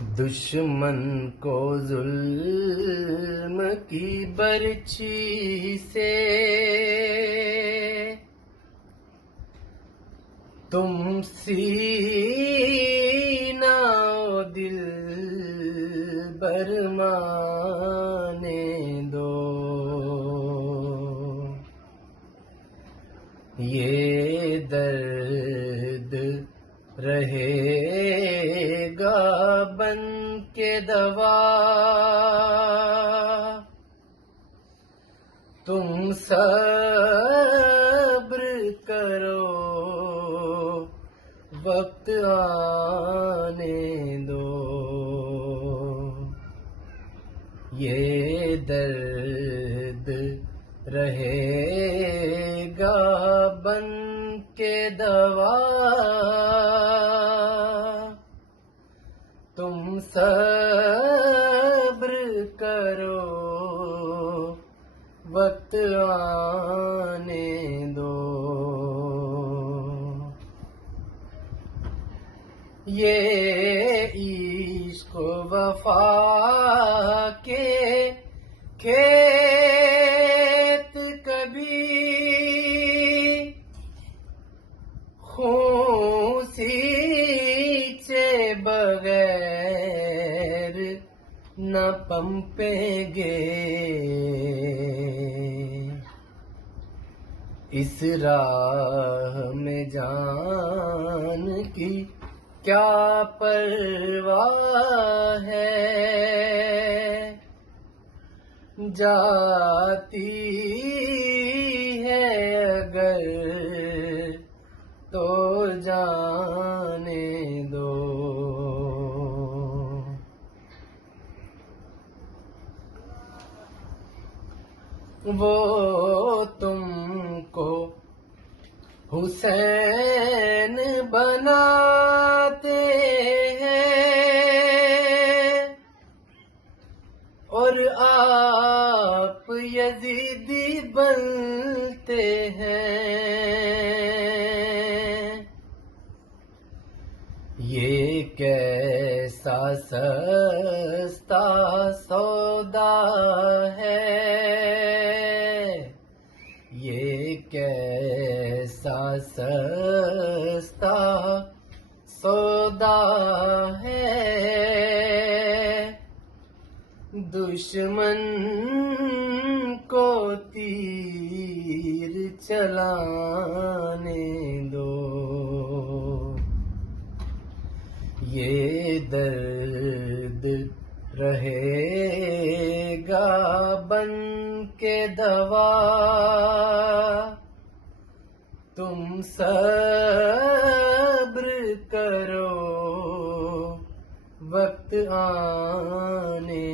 दुश्मन को जुल्म की बर्छी से तुम सीना दिल बरमाने दो। ये दर्द रहेगा बन के दवा, तुम सब्र करो वक्त आने दो। ये दर्द रहेगा बन के दवा, तुम सब्र करो वक्त आने दो। ये इश्क वफा के खेत कभी खून सींचे बगैर न पंपेंगे। इस राह में जान की क्या परवाह है, जाती है अगर तो जाने दो। वो तुमको हुसैन बनाते हैं और आप यजीदी बनते हैं। ये कैसा सस्ता सौदा है, ये कैसा सस्ता सौदा है। दुश्मन को तीर चलाने दो। ये दर्द रहेगा बन के दवा, तुम सब्र करो वक्त आने